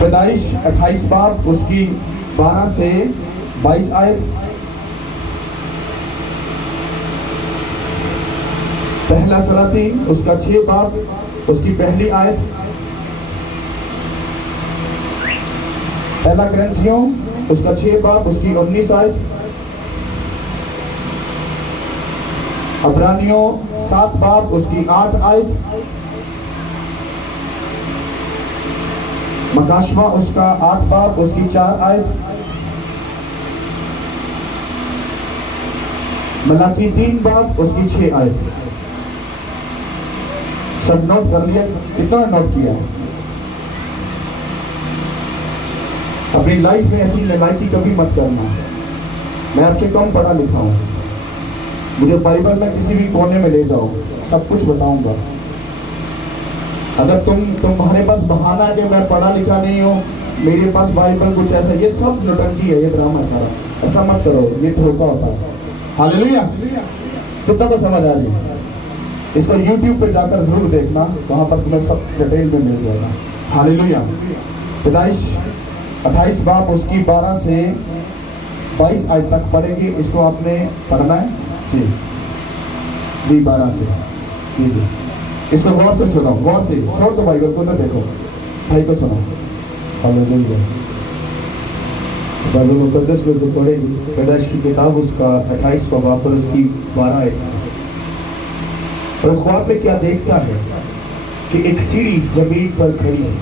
पैदाइश 28 बाब उसकी 12 से 22 आयत। पहला सलातीन उसका 6 बाब उसकी पहली आयत। पहला ग्रंथियों उसका 6 बाब उसकी 19 आयत। अब्रानियों 7 बाब उसकी 8 आयत। मकाशवा उसका 8 बाब उसकी 4 आयत। मलाकी 3 बाब उसकी 6 आयत। सब नोट कर लिया? कितना नोट किया? अपनी लाइफ में ऐसी लाइकी कभी मत करना। मैं आपसे कम पढ़ा लिखा हूं, मुझे बाइबल में किसी भी कोने में ले जाओ, सब कुछ बताऊंगा। अगर तुम्हारे पास बहाना है कि मैं पढ़ा लिखा नहीं हूँ, मेरे पास बाइबल कुछ ऐसा, ये सब नौटंकी है, ये ड्रामा था। ऐसा मत करो, ये धोखा होता है। हालेलुया। कितना को समझ आ रही है? इसको YouTube पे जाकर जरूर देखना, वहां पर तुम्हें सब डिटेल में मिल जाएगा। हालेलुया। पैदाइश 28 बाब उसकी 12 से 22 आयत तक पढ़ेंगे। इसको आपने पढ़ना है जी 12 से जी। इसको गौर से सुनो, गौर से, छोड़ दो बाइबल को, ना देखो, भाई को सुनो। हालेलुया। बाइबल मुकद्दस में से पढ़ेंगे पैदाइश की किताब उसका 28 बाब पर उसकी 12 आयत से। और ख्वाब में क्या देखता है कि एक सीढ़ी जमीन पर खड़ी है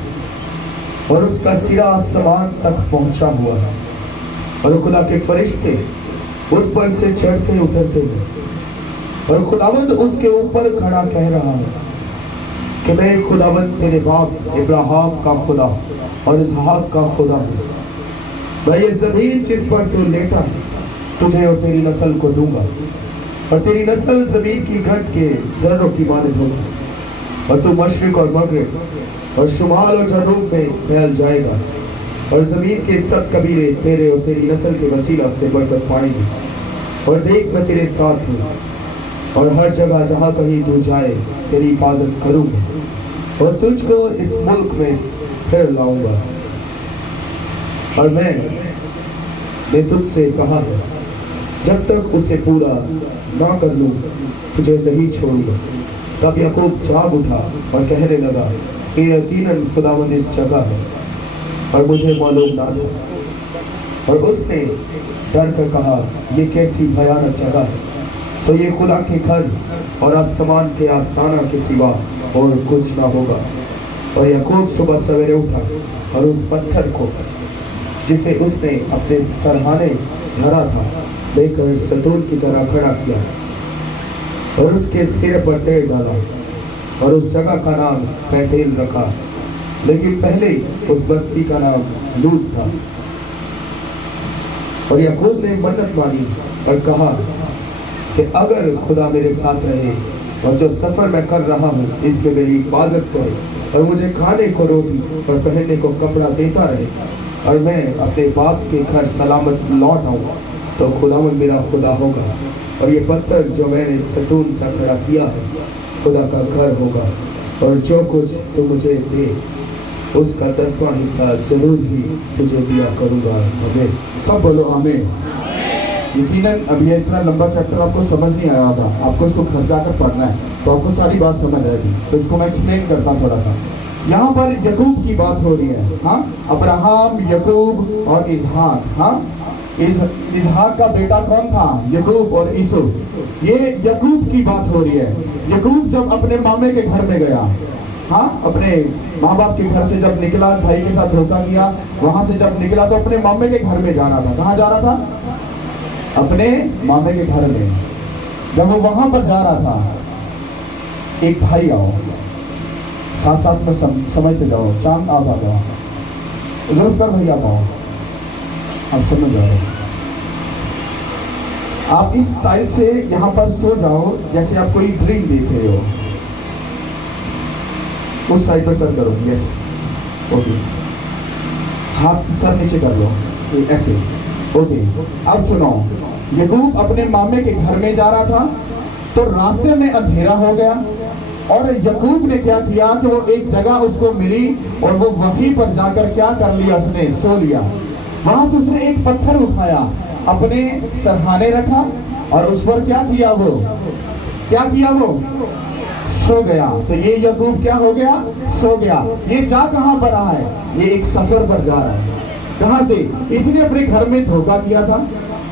और उसका सिरा आसमान तक पहुंचा हुआ है और खुदा के फरिश्ते उस पर से चढ़ते उतरते हैं और खुदावंद उसके ऊपर खड़ा कह रहा है कि मैं खुदावंद तेरे बाप इब्राहिम का खुदा और इसहाक का खुदा हूँ। मैं ये जमीन जिस पर तू लेटा है तुझे और तेरी नस्ल को दूंगा और तेरी नस्ल जमीन की घट के जर्रों की मानद होगी और तू मशरिक और मगरिब और शुमाल और जनूब में फैल जाएगा और जमीन के सब कबीले तेरे और तेरी नस्ल के वसीला से बरकत पाएंगे। और देख मैं तेरे साथ हूँ और हर जगह जहाँ कहीं तू जाए तेरी हिफाजत करूँगा और तुझको इस मुल्क में फिर लाऊंगा। और मैं तुझसे कहा है जब तक उसे पूरा ना कर लूँ तुझे नहीं छोड़ूंगा। तब याकूब जाग उठा और कहने लगा कि यकीनन खुदावंद इस जगह है और मुझे मालूम ना था। और उसने डर कर कहा ये कैसी भयानक जगह है, सो ये खुदा के घर और आसमान के आस्ताना के सिवा और कुछ ना होगा। और याकूब सुबह सवेरे उठा और उस पत्थर को जिसे उसने अपने सरहाने धरा था लेकर सतून की तरह खड़ा किया और उसके सिर पर तेल डाला और उस जगह का नाम बैतेल रखा, लेकिन पहले उस बस्ती का नाम लूज था। और याकूब ने मन्नत मानी और कहा कि अगर खुदा मेरे साथ रहे और जो सफर मैं कर रहा हूँ इसमें मेरी हिफाजत करे और मुझे खाने को रोटी और पहनने को कपड़ा देता रहे और मैं अपने बाप के घर सलामत लौट आऊँ तो खुदावंद मेरा खुदा होगा और ये पत्थर जो मैंने सतून सा खड़ा किया है खुदा का घर होगा। और जो कुछ तू मुझे दे उसका 10वां हिस्सा जरूर ही तुझे दिया करूँगा। हमें सब बोलो हमें। यकीनन अब ये इतना लंबा चैप्टर आपको समझ नहीं आया होगा, आपको इसको घर जाकर पढ़ना है तो आपको सारी बात समझ आएगी। तो इसको मैं एक्सप्लेन करता हूँ थोड़ा सा। यहाँ पर याकूब की बात हो रही है, हाँ, अब्राहम, याकूब और इसहाक। हाँ, इसहाक का बेटा कौन था? याकूब और ईसो। ये याकूब की बात हो रही है। याकूब जब अपने मामे के घर में गया, हाँ, अपने माँ बाप के घर से जब निकला, भाई के साथ धोखा किया, वहां से जब निकला तो अपने मामे के घर में जा रहा था। कहाँ जा रहा था? अपने मामे के घर में। जब वो वहां पर जा रहा था, एक भाई आओ, साथ साथ में समझते जाओ, चांद आप आ जाओ, उधर कर भैया पाओ, आप समझ जाओ। आप इस स्टाइल से यहाँ पर सो जाओ जैसे आप कोई ड्रीम देख रहे हो। उस साइड पर सर करो, यस, ओके। हाथ सर नीचे कर लो, ऐसे, ओके। अब सुनो, याकूब अपने मामे के घर में जा रहा था तो रास्ते में अंधेरा हो गया और यकूब ने क्या किया कि वो एक जगह उसको मिली और वो वहीं पर जाकर क्या कर लिया, उसने सो लिया। वहां से उसने एक पत्थर उठाया, अपने सरहाने रखा और उस पर क्या किया, वो सो गया। तो ये यकूब क्या हो गया, सो गया। ये जा कहां पर रहा है, ये एक सफर पर जा रहा है। कहां से, इसने अपने घर में धोखा किया था,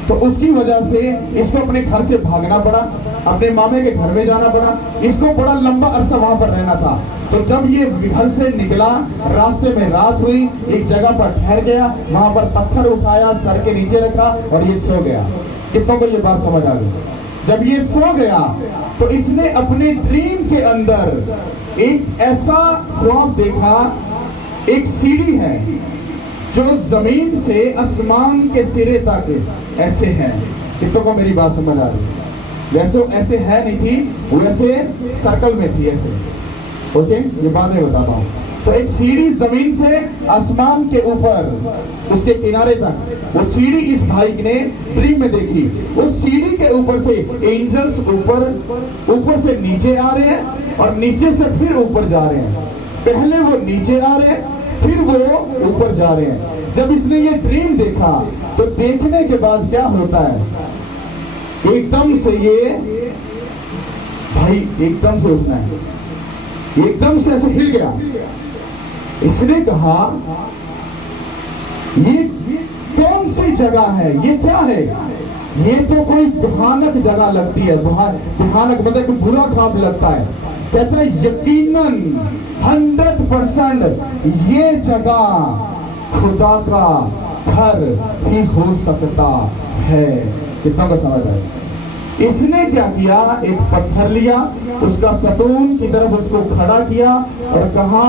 तो उसकी वजह से इसको अपने घर से भागना पड़ा, अपने मामे के घर में जाना पड़ा। इसको बड़ा लंबा अरसा वहां पर रहना था। तो जब ये घर से निकला, रास्ते में रात हुई, एक जगह पर ठहर गया, वहां पर पत्थर उठाया, सर के नीचे रखा और ये सो गया। कितनों को ये बात समझ आ गई? जब ये सो गया तो इसने अपने ड्रीम के अंदर एक ऐसा ख्वाब देखा, एक सीढ़ी है जो जमीन से आसमान के सिरे तक ऐसे है। कितनों को मेरी बात समझ आ रही है? वैसे ऐसे है नहीं थी, वैसे सर्कल में थी ऐसे। ओके, ये बाद में बताता हूँ। तो एक सीढ़ी जमीन से आसमान के ऊपर, उसके किनारे तक, वो सीढ़ी इस भाई ने ड्रीम में देखी। उस सीढ़ी के ऊपर से एंजल्स ऊपर से नीचे आ रहे हैं और नीचे से फिर ऊपर जा रहे हैं। पहले वो नीचे आ रहे हैं, फिर वो ऊपर जा रहे हैं। जब इसने ये ड्रीम देखा तो देखने के बाद क्या होता है, एकदम से ये भाई एकदम से उठना है, एकदम से ऐसे हिल गया। इसने कहा ये कौन सी जगह है, ये क्या है? ये तो कोई भयानक जगह लगती है। भयानक मतलब कि बुरा काम लगता है। कहता है यकीनन 100% ये जगह खुदा का घर ही हो सकता है। कितना का समझ आया? इसने क्या किया, एक पत्थर लिया, उसका सतून की तरफ उसको खड़ा किया और कहा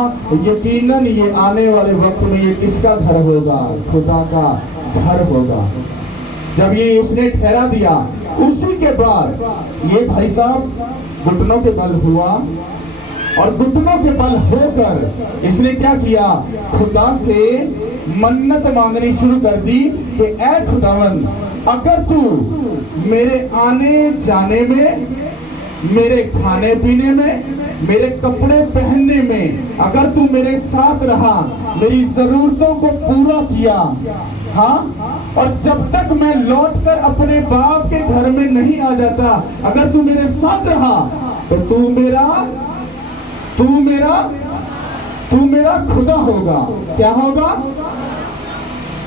यकीनन ये आने वाले वक्त में ये किसका घर होगा, खुदा का घर होगा। जब ये उसने ठहरा दिया, उसी के बाद ये भाई साहब घुटनों के बल हुआ और घुटनों के बल होकर इसने क्या किया, खुदा से मन्नत मांगनी शुरू कर दी कि ऐ खुदावन, अगर तू मेरे आने जाने में, मेरे खाने पीने में, मेरे कपड़े पहनने में अगर तू मेरे साथ रहा, मेरी जरूरतों को पूरा किया, हाँ, और जब तक मैं लौटकर अपने बाप के घर में नहीं आ जाता, अगर तू मेरे साथ रहा तो तू मेरा खुदा होगा। क्या होगा?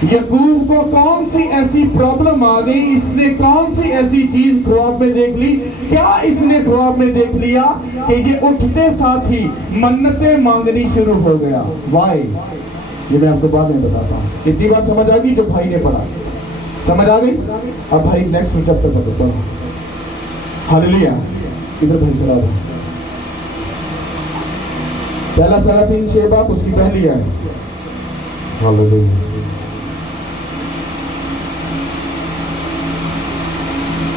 यकूब को कौन सी ऐसी प्रॉब्लम आ गई, इसने कौन सी ऐसी चीज ख्वाब में देख ली? क्या इसने ख्वाब में देख लिया कि ये उठते साथ ही मन्नतें मांगनी शुरू हो गया? वाई, ये मैं आपको बाद में बताता हूँ। इतनी बात समझ आ गई जो भाई ने पढ़ा? समझ आ गई? अब भाई नेक्स्ट चैप्टर तक पढ़ो। हालेलुया। इधर भाई खड़ा हो। पहला सलातीन 6 बाप, उसकी पहली है। हालेलुया।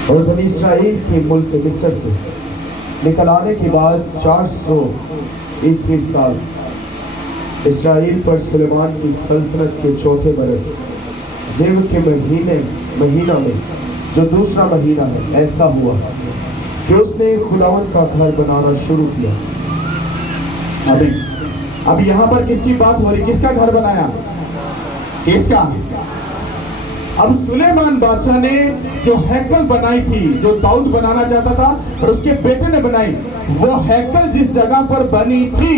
और बनी इस्राएल के मुल्क मिस्र से निकल आने के बाद 400 ईस्वी साल इस्राएल पर सुलेमान की सल्तनत के चौथे बरस ज़ेव के महीना में जो दूसरा महीना है, ऐसा हुआ कि उसने खुदावंद का घर बनाना शुरू किया। अब यहाँ पर किसकी बात हो रही? किसका घर बनाया? किसका? अब सुलेमान बादशाह ने जो हैकल बनाई थी, जो दाऊद बनाना चाहता था और उसके बेटे ने बनाई, वो हैकल जिस जगह पर बनी थी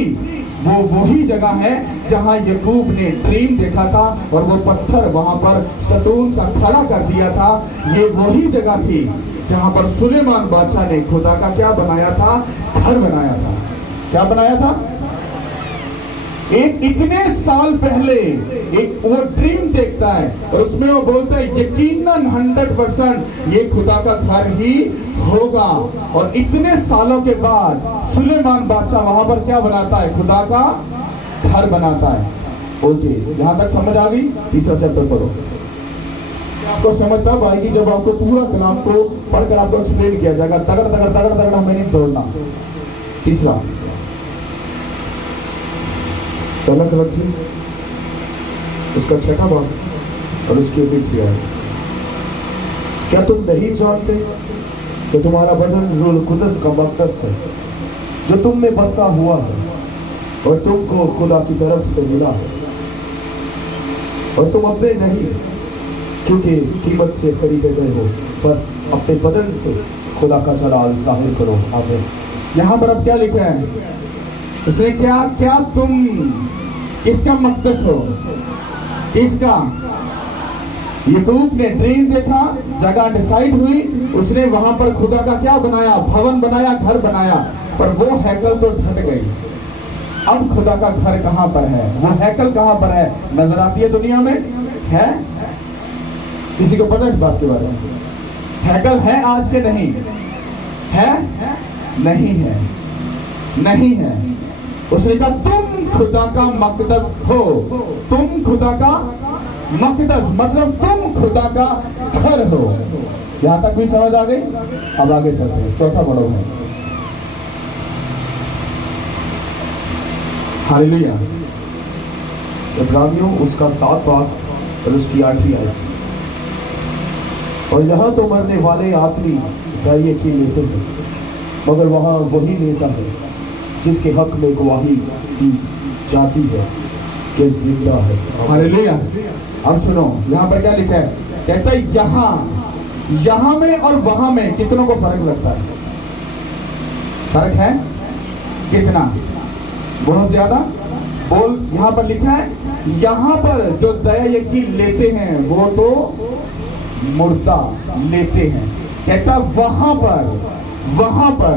वो वही जगह है जहां यकूब ने ड्रीम देखा था और वो पत्थर वहां पर सतून सा खड़ा कर दिया था। ये वही जगह थी जहां पर सुलेमान बादशाह ने खुदा का क्या बनाया था? घर बनाया था। क्या बनाया था? एक इतने साल पहले एक वो ड्रीम देखता है और उसमें वो बोलता है यकीनन 100% ये खुदा का घर ही होगा। और इतने सालों के बाद सुलेमान बादशाह वहां पर क्या बनाता है? खुदा का घर बनाता है। ओके, यहां तक समझ आ गई? तीसरा चैप्टर पढ़ो। आपको समझ तब आएगी जब आपको पूरा कलाम को पढ़कर आपको एक्सप्लेन किया जाएगा। तगड़ तगड़ तगड़ तगड़ हमें नहीं तोड़ना। तीसरा पहला कलम उसका 6वां बाब और उसकी 19वीं आयत। क्या तुम नहीं जानते कि तुम्हारा बदन रूह कुदस का मक़दस है जो तुम में बसा हुआ है और तुमको खुदा की तरफ से मिला है, और तुम अपने नहीं क्योंकि कीमत से खरीदे गए हो, बस अपने बदन से खुदा का जलाल जाहिर करो। आमीन। यहाँ पर अब क्या लिखा है? उसने क्या तुम किसका मकदस हो? किसका? याकूब ने ड्रीम देखा, जगह डिसाइड हुई, उसने वहां पर खुदा का क्या बनाया? भवन बनाया, घर बनाया, पर वो हैकल तो ढट गई। अब खुदा का घर कहां पर है? वो हैकल कहां पर है? नजर आती है दुनिया में? है? किसी को पता है इस बात के बारे में? हैकल है आज के? नहीं है, नहीं है, नहीं है। उसने कहा तुम खुदा का मकदस हो, तुम खुदा का मकदस, मतलब तुम खुदा का घर हो। यहां तक भी समझ आ गई? अब आगे चलते हैं, चौथा पढ़ो है। हालेलुया। इब्रानियों उसका 7 बाब और उसकी 8वीं आयत। और यहाँ तो मरने वाले आदमी दाइये की लेते हैं, मगर वहाँ वही नेता है जिसके हक में गवाही दी जाती है कि जिंदा है। हालेलुया। अब सुनो, यहाँ पर क्या लिखा है? कहता है यहाँ में और वहां में कितनों को फर्क लगता है? फर्क है कितना? बहुत ज्यादा। बोल। यहाँ पर लिखा है यहाँ पर जो दया यकीन लेते हैं वो तो मुर्दा लेते हैं। कहता वहां पर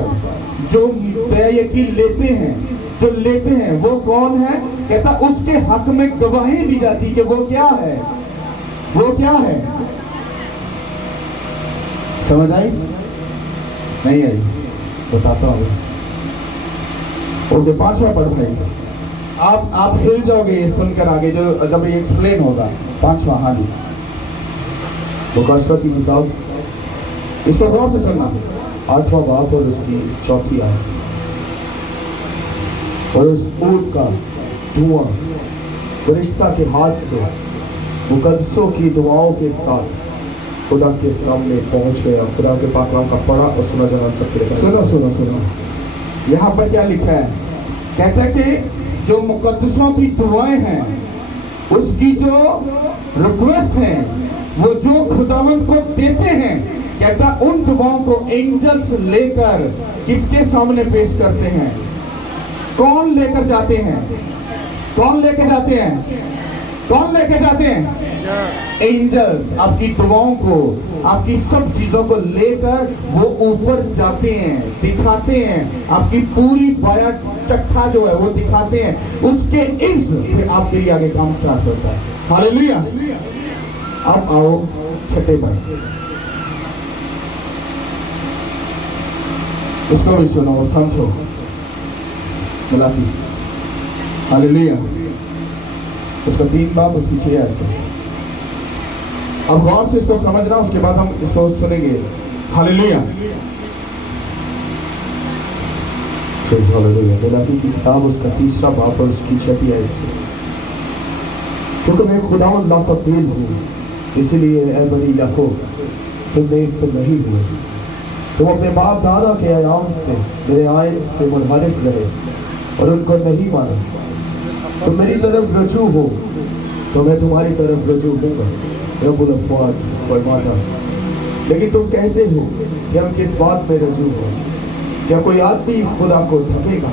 जो दया यकीन लेते हैं, जो लेते हैं वो कौन है? कहता उसके हक में गवाही दी जाती कि वो क्या है? वो क्या है? समझ आई? नहीं आई? बताता हूं। ओके, 5वां पढ़ भाई। आप हिल जाओगे ये सुनकर आगे जो जब ये एक्सप्लेन होगा। 5वां। हाँ जी, मुकाशवा की किताब इसको गौर से सुनना। 8वां बाब और उसकी 4वीं आयत। और उस ऊँट का धुआं फरिश्ता के हाथ से मुकद्दसों की दुआओं के साथ खुदा के सामने पहुंच गया। खुदा के पाक का पढ़ा और सुना जनाब सबके लिए। सुनो। यहाँ पर क्या लिखा है? कहता है कि जो मुकद्दसों की दुआएं हैं, उसकी जो रिक्वेस्ट है, वो जो खुदावंद को देते हैं, कहता उन दुआओं को एंजल्स लेकर किसके सामने पेश करते हैं? कौन लेकर जाते हैं? कौन लेकर जाते हैं? कौन लेकर जाते हैं? एंजल्स। आपकी दुआओं को, आपकी सब चीजों को लेकर वो ऊपर जाते हैं, दिखाते हैं। आपकी पूरी बाया चट्ठा जो है वो दिखाते हैं। उसके इर्द फिर आपके लिए आगे काम स्टार्ट होता है। हालेलुया। अब आओ छठे भाई, इसको भी सुनो और समझो। गलाती। हालेलुया। उसका 3 बाब उसकी 6 आयत। अब गौर से इसको समझना, उसके बाद हम इसको सुनेंगे। हालेलुया। गलाती की किताब उसका 3रा बाब और उसकी 6वीं आयत से। क्योंकि मैं खुदावंद ला तब्दील हूँ, इसलिए ए बनी याकूब तुम नेस्त नहीं हुए। तुम अपने बाप दादा के आयाम से, मेरे आयन से मुनहरिफ रहे और उनको नहीं माना। तुम मेरी तरफ रजू हो तो मैं तुम्हारी तरफ रजू हूँगा, रब्बुल अफ़वाज फरमाता। लेकिन तुम कहते हो कि हम किस बात में रजू हो? क्या कोई आदमी खुदा को ठगेगा?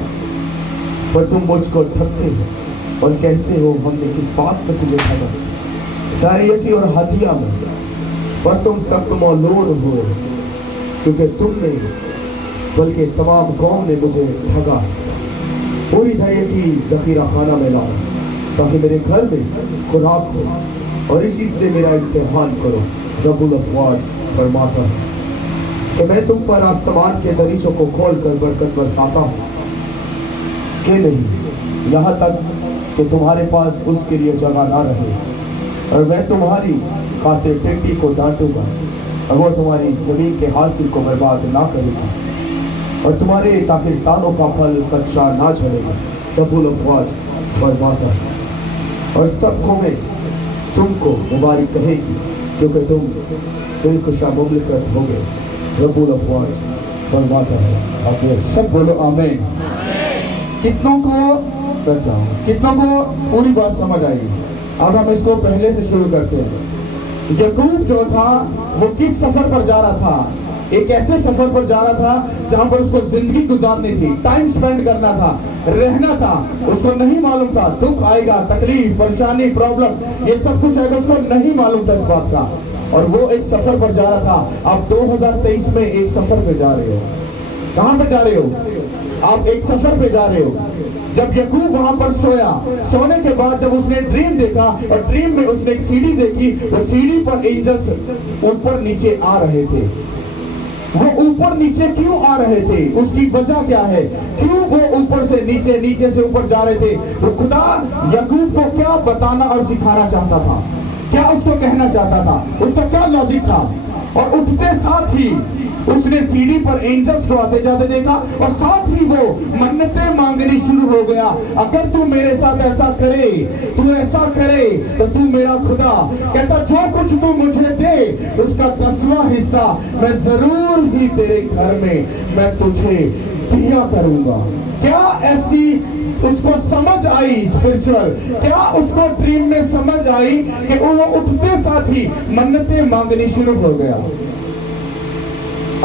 पर तुम मुझको ठगते हो और कहते हो हमने किस बात में तुझे ठगा? तारीकी और हथिया में बस तुम सख्त मौलूद हो, क्योंकि तुमने बल्कि तमाम कौम ने मुझे ठगा। पूरी तरह की ज़ख़ीरा खाना में लाओ ताकि मेरे घर में खुराक हो और इसी से मेरा इम्तिहान करो। रब्बुल अफ़वाज फरमाता है कि मैं तुम पर आसमान के दरीचों को खोल कर बरकत बरसाता हूँ कि नहीं, यहाँ तक कि तुम्हारे पास उसके लिए जगह ना रहे। और मैं तुम्हारी खातिर टिड्डी को डांटूंगा और वो तुम्हारी ज़मीन के हासिल को बर्बाद ना करेगी और तुम्हारे पाकिस्तानों का फल कच्चा ना झड़ेगा। रब्बुल अफ़वाज फरमाता है। और सब कौमें तुमको मुबारक कहेगी क्योंकि तुम दिलकुशा मुमलिकत हो गए। रब्बुल अफ़वाज फरमाता है। आप सब बोलो आमीन। कितनों को कर जाओ, कितनों को पूरी बात समझ आई? अब हम इसको पहले से शुरू करते हैं। याकूब जो था वो किस सफर पर जा रहा था? एक ऐसे सफर पर जा रहा था जहां पर उसको जिंदगी गुजारनी थी, टाइम स्पेंड करना था, रहना था। उसको नहीं मालूम था दुख आएगा, तकलीफ, परेशानी, प्रॉब्लम, ये सब कुछ आएगा, उसको नहीं मालूम था इस बात का। और वो एक सफर पर जा रहा था। आप 2023 में एक सफर पे जा रहे हो। कहां पे जा रहे हो? आप एक सफर पे जा रहे हो। जब याकूब वहां पर सोया, सोने के बाद जब उसने ड्रीम देखा और ड्रीम में उसने एक सीढ़ी देखी, वो सीढ़ी पर एंजल्स ऊपर नीचे आ रहे थे। वो ऊपर नीचे क्यों आ रहे थे? उसकी वजह क्या है? क्यों वो ऊपर से नीचे, नीचे से ऊपर जा रहे थे? वो खुदा याकूब को क्या बताना और सिखाना चाहता था? क्या उसको कहना चाहता था? उसका क्या लॉजिक था? और उठते साथ ही उसने सीढ़ी पर एंजल्स को आते जाते देखा और साथ ही वो मन्नतें मांगनी शुरू हो गया। अगर तू मेरे साथ ऐसा करे, तू ऐसा करे तो तू मेरा खुदा। कहता जो कुछ तू मुझे दे उसका 10वां हिस्सा मैं जरूर ही तेरे घर में मैं तुझे दिया करूंगा। क्या ऐसी उसको समझ आई स्पिरिचुअल? क्या उसको ड्रीम में समझ आई कि वो उठते साथ ही मन्नतें मांगनी शुरू हो गया?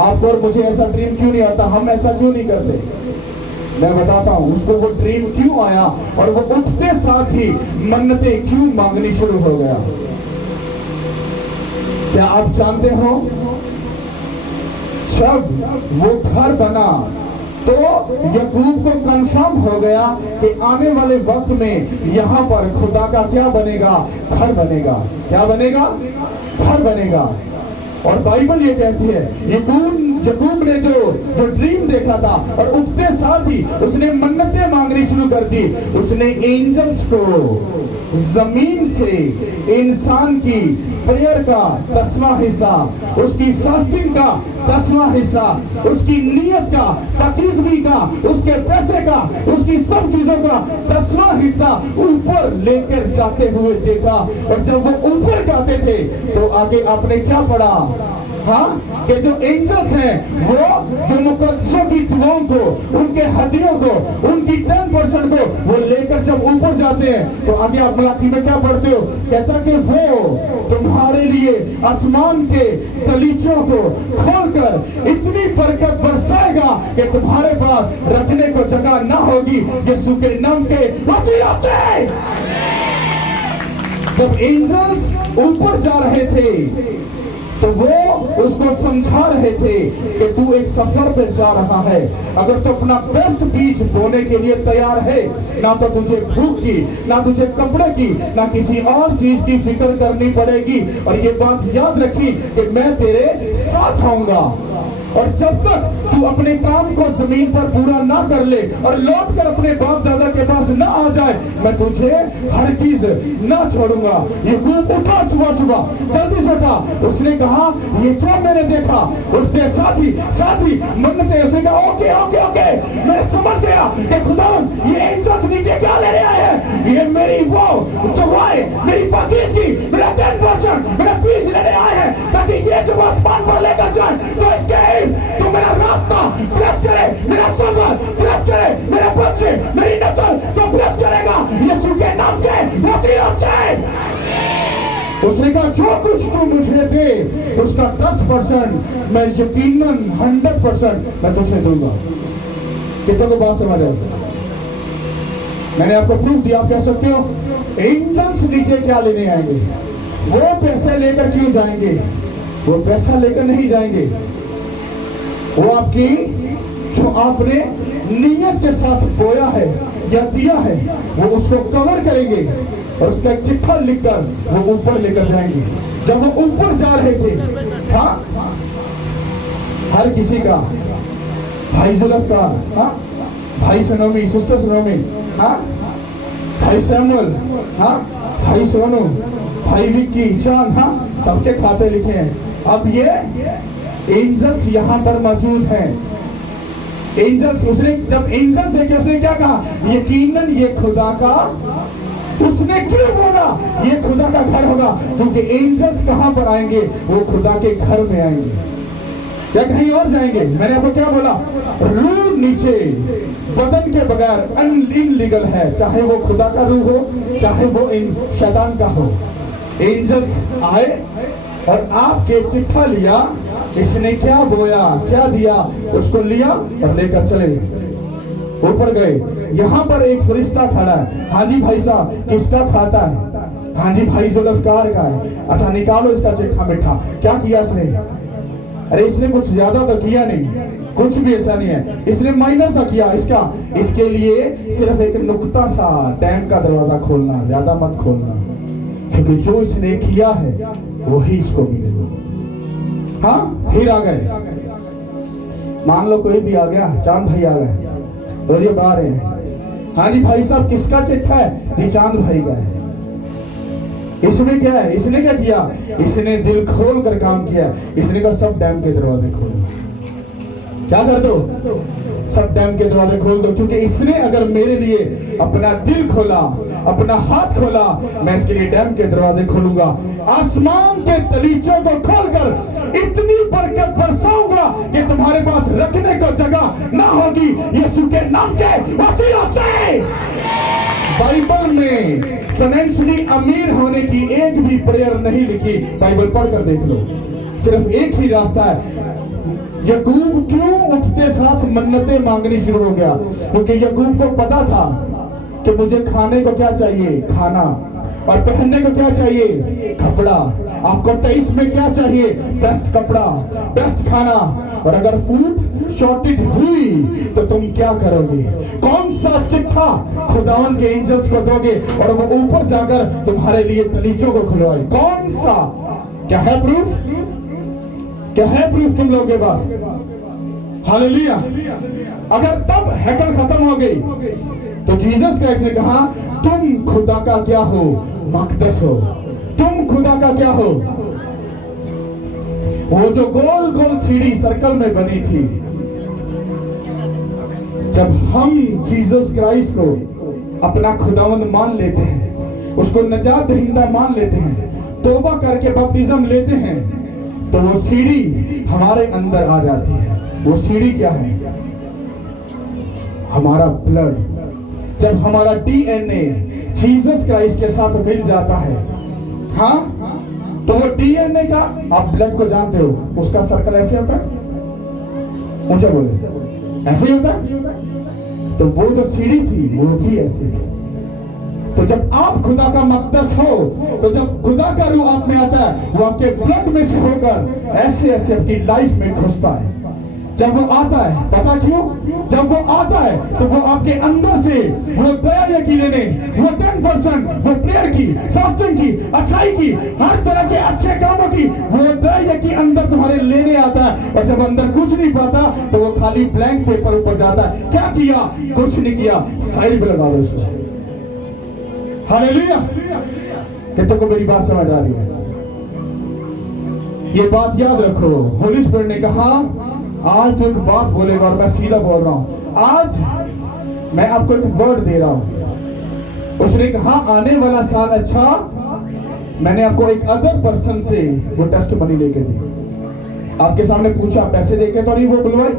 आपको और मुझे ऐसा ड्रीम क्यों नहीं आता? हम ऐसा क्यों नहीं करते? मैं बताता हूं उसको वो ड्रीम क्यों आया और वो उठते साथ ही मन्नतें क्यों मांगनी शुरू हो गया। क्या आप जानते हो जब वो घर बना तो याकूब को कंफर्म हो गया कि आने वाले वक्त में यहां पर खुदा का क्या बनेगा? घर बनेगा। क्या बनेगा? घर बनेगा। और बाइबल ये कहती है याकूब ने जो ड्रीम देखा था और उठते साथ ही उसने मन्नतें मांगनी शुरू कर दी। उसने एंजल्स को जमीन से इंसान की प्रेयर का 10वां हिस्सा, उसकी फास्टिंग का 10वां हिस्सा, उसकी नियत का, तकरीबी का, उसके पैसे का, उसकी सब चीजों का 10वां हिस्सा ऊपर लेकर जाते हुए देखा। और जब वो ऊपर जाते थे तो आगे आपने क्या पढ़ा? हाँ, कि जो एंजल्स हैं वो जो मुकद्दसों की दुआओं को, उनके हदियों को, उनकी 10% को वो लेकर जब ऊपर जाते हैं तो आगे आप मलाकी में क्या पढ़ते हो? कहता कि वो तुम्हारे लिए आसमान के गलीचों को खोलकर इतनी बरकत बरसाएगा कि तुम्हारे पास रखने को जगह ना होगी यीशु के नाम के वसीला से। जब एंजल्स ऊपर जा रहे थे तो वो उसको समझा रहे थे कि तू एक सफर पे जा रहा है। अगर तू अपना बेस्ट बीज बोने के लिए तैयार है, ना तो तुझे भूख की, ना तुझे कपड़े की, ना किसी और चीज की फिक्र करनी पड़ेगी। और ये बात याद रखी कि मैं तेरे साथ आऊंगा। और जब तक तू अपने काम को जमीन पर पूरा ना कर ले और लौट कर अपने बाप दादा के पास ना आ जाए, मैं तुझे हर चीज ना छोड़ूंगा। याकूब उठा सुबह सुबह, जल्दी से उठा। उसने कहा ये क्या मैंने देखा? उठते साथ ही मन्नतें। उसने कहा ओके ओके ओके, मैं समझ गया कि खुदा ये एंजल्स नीचे क्या लेने आए हैं। ये मेरी वो दुआएं, मेरी पाकीज़गी, मेरा 10%, मेरा बीज लेने आए हैं ताकि ये जब आसमान पर लेकर जाए तो इसके तो मेरा रास्ता ब्लेस करे, मेरा सफर ब्लेस करे, मेरे बच्चे, मेरी नस्ल को ब्लेस करेगा यीशु के नाम के वसीला से। उसने कहा जो कुछ तू मुझे दे उसका 10% मैं यकीनन 100% मैं तुझे दूंगा। कितने को बात समझ आई? मैंने आपको प्रूफ दिया। आप कह सकते हो एंजल्स नीचे क्या लेने आएंगे? वो पैसे लेकर क्यों जाएंगे? वो पैसा लेकर नहीं जाएंगे। वो आपकी जो आपने नियत के साथ बोया है या दिया है वो उसको कवर करेंगे और उसका एक चिट्ठा लिखकर वो ऊपर लेकर जाएंगे। जब वो ऊपर जा रहे थे, हाँ, हर किसी का, भाई जुल्फ का, हाँ, भाई सनोमी, सिस्टर सनोमी, हाँ, भाई सैमुअल, हाँ, भाई सोनू, भाई विक्की, चांद, हाँ, सबके खाते लिखे हैं। अब ये एंजल्स यहाँ पर मौजूद हैं। एंजल्स, उसने जब एंजल्स देखे उसने क्या कहा? यकीनन ये खुदा का, उसने क्यों बोला ये खुदा का घर होगा? क्योंकि एंजल्स कहां पर आएंगे? वो खुदा के घर में आएंगे। या कहीं और जाएंगे? मैंने आपको क्या बोला? रूह नीचे बदन के बगैर इनलीगल है, चाहे वो खुदा का रूह हो, चाहे वो इन शैतान का हो। एंजल्स आए और आपके चिट्ठा लिया, इसने क्या बोया, क्या दिया, उसको लिया और लेकर चले गए, ऊपर गए। यहां पर एक फरिश्ता खड़ा है। हाँ जी भाई साहब, किसका खाता है? हाँ जी भाई जुल्फकार का है। अच्छा निकालो इसका चिट्ठा मिठा। क्या किया इसने? अरे इसने कुछ ज्यादा तो किया नहीं, कुछ भी ऐसा नहीं है, इसने माइनर सा किया। इसके लिए सिर्फ एक नुक्ता सा डैम का दरवाजा खोलना, ज्यादा मत खोलना, क्योंकि जो इसने किया है वही इसको मिलेगा। हाँ फिर आ गए, मान लो कोई भी आ गया, चांद भाई आ गए और ये बाहर है। हाँ जी भाई साहब, किसका चिट्ठा है? जी चांद भाई का है। इसमें क्या है? इसने क्या किया? इसने दिल खोल कर काम किया। इसने कहा सब डैम के दरवाजे खोलो। क्या कर दो? सब डैम के दरवाजे खोल दो, क्योंकि इसने अगर मेरे लिए अपना दिल खोला, अपना हाथ खोला, मैं इसके लिए डैम के दरवाजे खोलूंगा। आसमान के तलीचों को खोलकर इतनी बरकत बरसाऊंगा कि तुम्हारे पास रखने को जगह ना होगी, यीशु के नाम के वसीला से। बाइबल में फाइनेंशियली अमीर होने की एक भी प्रेयर नहीं लिखी। बाइबल पढ़कर देख लो, सिर्फ एक ही रास्ता है। याकूब क्यों उठते साथ मन्नतें मांगनी शुरू हो गया? क्योंकि याकूब को पता था कि मुझे खाने को क्या चाहिए? खाना। और पहनने को क्या चाहिए? कपड़ा। आपको 23 में क्या चाहिए? बेस्ट कपड़ा, बेस्ट खाना। और अगर फूड शॉर्टेज हुई तो तुम क्या करोगे? कौन सा चिट्ठा खुदावन के एंजल्स को दोगे और वो ऊपर जाकर तुम्हारे लिए तलीचों को खुलवाए? कौन सा? क्या है प्रूफ? क्या है प्रूफ तुम लोगों के पास? हालेलुया। अगर तब हैकल खत्म हो गई तो जीसस क्राइस्ट ने कहा तुम खुदा का क्या हो? मकदस हो। तुम खुदा का क्या हो? वो जो गोल गोल सीढ़ी सर्कल में बनी थी, जब हम जीसस क्राइस्ट को अपना खुदावंद मान लेते हैं, उसको नजात दहिंदा मान लेते हैं, तौबा करके बपतिस्म लेते हैं, तो वो सीढ़ी हमारे अंदर आ जाती है। वो सीढ़ी क्या है? हमारा ब्लड। जब हमारा डीएनए जीसस क्राइस्ट के साथ मिल जाता है, हाँ, तो वो डीएनए का, आप ब्लड को जानते हो, उसका सर्कल ऐसे होता है, ऊंचा बोले, ऐसे ही होता है। तो वो जो सीढ़ी थी वो भी ऐसी थी। तो जब आप खुदा का मकदस हो, तो जब खुदा का रूह आप में आता है, वो आपके ब्लड में से होकर ऐसे ऐसे आपकी लाइफ में घुसता है। जब वो आता है, पता क्यों? जब वो आता है तो वो आपके अंदर से वो दया यकीनने, वो 10%, वो प्रेयर की, फास्टिंग की, अच्छाई की, हर तरह के अच्छे कामों की वो दया यकीन अंदर तुम्हारे लेने आता है। और जब अंदर कुछ नहीं पाता तो वो खाली ब्लैंक पेपर ऊपर जाता है। क्या किया? कुछ नहीं किया, साइड पे लगा दो उसको। हालेलुया। कितने को मेरी बात समझ आ रही है? ये बात याद रखो। होली स्पिरिट ने कहा आज तो एक बात बोलेगा, और मैं सीधा बोल रहा हूं, आज मैं आपको एक वर्ड दे रहा हूं। उसने कहा आने वाला साल अच्छा। मैंने आपको एक अदर पर्सन से वो टेस्ट मनी लेके दी, आपके सामने पूछा, पैसे देके तो नहीं वो बुलवाए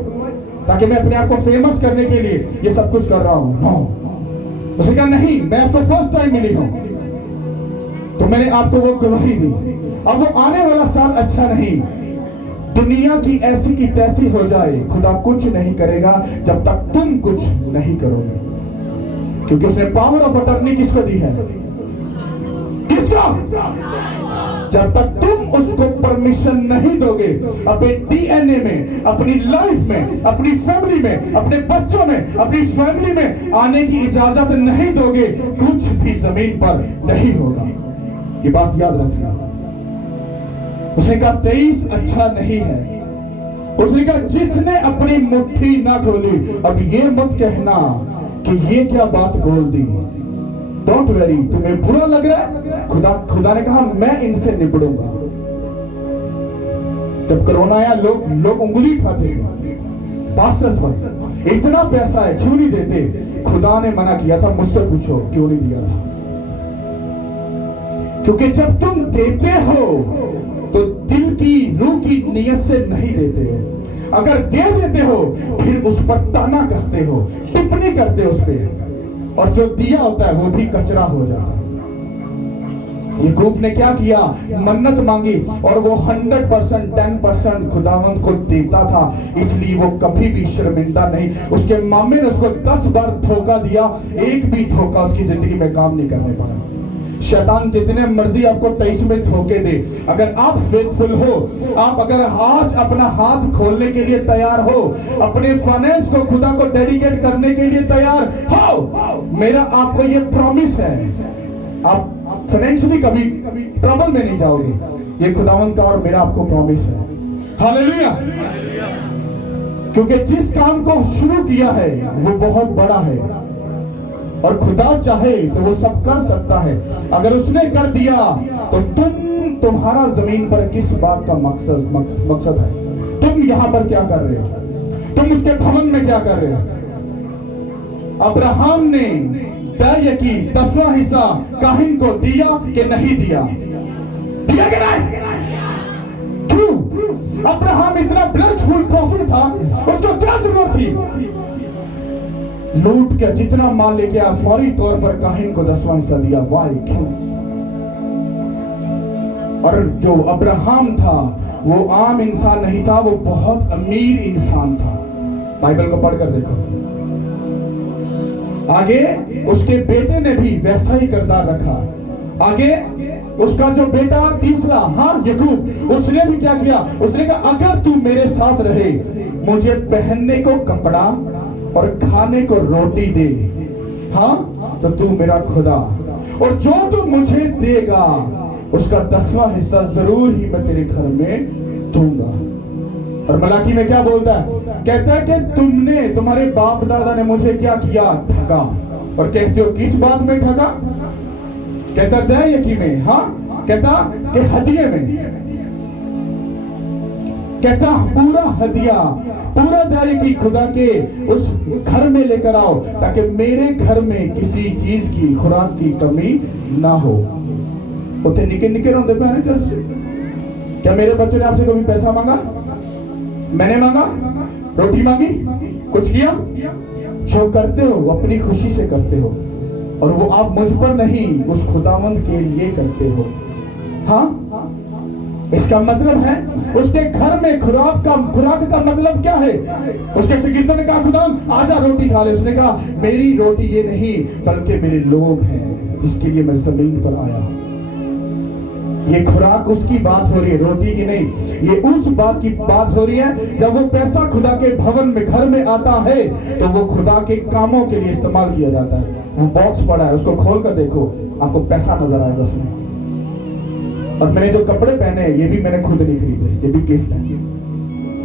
ताकि मैं अपने आप को फेमस करने के लिए ये सब कुछ कर रहा हूं? नो। उसने कहा नहीं, मैं आपको फर्स्ट टाइम मिली हूं तो मैंने आपको वो गवाही दी। अब वो आने वाला साल अच्छा नहीं, दुनिया की ऐसी की तैसी हो जाए, खुदा कुछ नहीं करेगा जब तक तुम कुछ नहीं करोगे। क्योंकि उसने पावर ऑफ अटर्नी किसको दी है? किसको? जब तक तुम उसको परमिशन नहीं दोगे अपने डीएनए में, अपनी लाइफ में, अपनी फैमिली में, अपने बच्चों में, अपनी फैमिली में आने की इजाजत नहीं दोगे, कुछ भी जमीन पर नहीं होगा। ये बात याद रखना। उसने कहा 23 अच्छा नहीं है। उसने कहा जिसने अपनी मुट्ठी ना खोली, अब ये मत कहना कि ये क्या बात बोल दी। डोंट वेरी, तुम्हें बुरा लग रहा है, खुदा ने कहा मैं इनसे निपटूंगा। जब कोरोना आया लोग उंगली उठाते थे पास्टर पर, इतना पैसा है क्यों नहीं देते? खुदा ने मना किया था, मुझसे पूछो क्यों नहीं दिया था। क्योंकि जब तुम देते हो तो दिल की रूह की नियत से नहीं देते हो। अगर दे देते हो फिर उस पर ताना कसते हो, टिप्पणी करते हो उस पर, और जो दिया होता है वो भी कचरा हो जाता है। याकूब ने क्या किया, मन्नत मांगी और वो 100% 10% खुदावंद को देता था, इसलिए वो कभी भी शर्मिंदा नहीं। उसके मामे ने उसको 10 बार धोखा दिया, एक भी धोखा उसकी जिंदगी में काम नहीं करने पाया। शैतान जितने मर्जी आपको 23 में धोखे दे, अगर आप फेथफुल हो, आप अगर आज अपना हाथ खोलने के लिए तैयार हो, अपने फाइनेंस को खुदा को डेडिकेट करने के लिए तैयार हो, मेरा आपको ये प्रॉमिस है, आप फाइनेंशियली कभी ट्रबल में नहीं जाओगे। ये खुदावंद का और मेरा आपको प्रॉमिस है। हालेलुया। क्योंकि जिस काम को शुरू किया है वो बहुत बड़ा है, और खुदा चाहे तो वो सब कर सकता है। अगर उसने कर दिया तो तुम्हारा जमीन पर किस बात का मकसद है? तुम यहां पर क्या कर रहे हो? तुम उसके भवन में क्या कर रहे हो? अब्राहम ने तय की 10वां हिस्सा काहिन को दिया कि नहीं दिया? दिया कि नहीं? क्यों? अब्राहम इतना ब्लेस्डफुल प्रॉफिट था, उसको क्या जरूरत थी? लूट के जितना माल लेके आया, फौरी तौर पर काहिन को 10वां हिस्सा दिया। वाई? क्यों? और जो अब्राहम था वो आम इंसान नहीं था, वो बहुत अमीर इंसान था। बाइबल को पढ़कर देखो। आगे उसके बेटे ने भी वैसा ही किरदार रखा। आगे उसका जो बेटा तीसरा, याकूब, उसने भी क्या किया? उसने कहा अगर तू मेरे साथ रहे, मुझे पहनने को कपड़ा और खाने को रोटी दे, तो तू मेरा खुदा, और जो तू मुझे देगा उसका 10वां हिस्सा जरूर ही मैं तेरे घर में दूंगा। और मलाकी में क्या बोलता है? कहता है कि तुम्हारे बाप दादा ने मुझे क्या किया? ठगा। और कहते हो किस बात में ठगा? कहता दया यकी में, कहता कि हदिये में, कहता पूरा हदिया, पूरा दया की खुदा के उस घर में लेकर आओ, ताकि मेरे घर में किसी चीज की, खुराक की कमी ना हो। उतने निके निके रोंदे पे आने चर्च। क्या मेरे बच्चे ने आपसे कभी पैसा मांगा? मैंने मांगा? रोटी मांगी? कुछ किया? जो करते हो अपनी खुशी से करते हो, और वो आप मुझ पर नहीं, उस खुदावंद के लिए करते हो। इसका मतलब है उसके घर में खुराक का मतलब क्या है? उसके शागिर्दों ने कहा खुदावंद आजा रोटी खा ले। उसने कहा मेरी रोटी ये नहीं, बल्कि मेरे लोग हैं जिसके लिए मैं जमीन पर आया। ये खुराक उसकी बात हो रही है, रोटी की नहीं। ये उस बात की बात हो रही है जब वो पैसा खुदा के भवन में, घर में आता है, तो वो खुदा के कामों के लिए इस्तेमाल किया जाता है। वो बॉक्स पड़ा है, उसको खोल कर देखो, आपको पैसा नजर आएगा उसमें। और मैंने जो कपड़े पहने हैं ये भी मैंने खुद नहीं खरीदे, ये भी गिफ्ट है।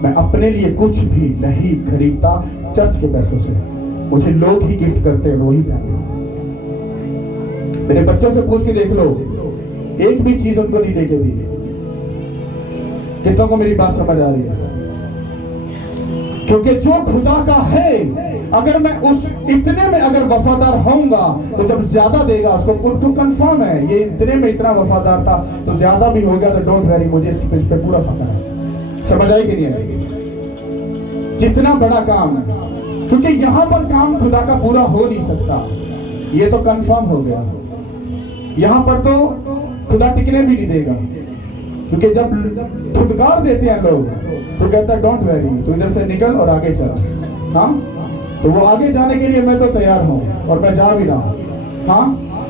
मैं अपने लिए कुछ भी नहीं खरीदता चर्च के पैसों से, मुझे लोग ही गिफ्ट करते हैं, वही पहनते। मेरे बच्चों से पूछ के देख लो, एक भी चीज उनको नहीं लेके दी। कितनों को मेरी बात समझ आ रही है? क्योंकि जो खुदा का है, अगर मैं उस इतने में अगर वफादार होऊंगा तो जब ज्यादा देगा उसको कंफर्म है, ये इतने में इतना वफादार था तो ज्यादा भी हो गया तो डोंट वरी, मुझे इस पे पूरा फकर है। समझ आई कि नहीं? जितना बड़ा काम, क्योंकि यहां पर काम खुदा का पूरा हो नहीं सकता, ये तो कंफर्म हो गया। यहां पर तो खुदा टिकने भी नहीं देगा, क्योंकि जब धुतकार देते हैं लोग तो कहता है डोंट वरी, तू इधर से निकल और आगे चल। तो वो आगे जाने के लिए मैं तो तैयार हूं और मैं जा भी रहा हूं।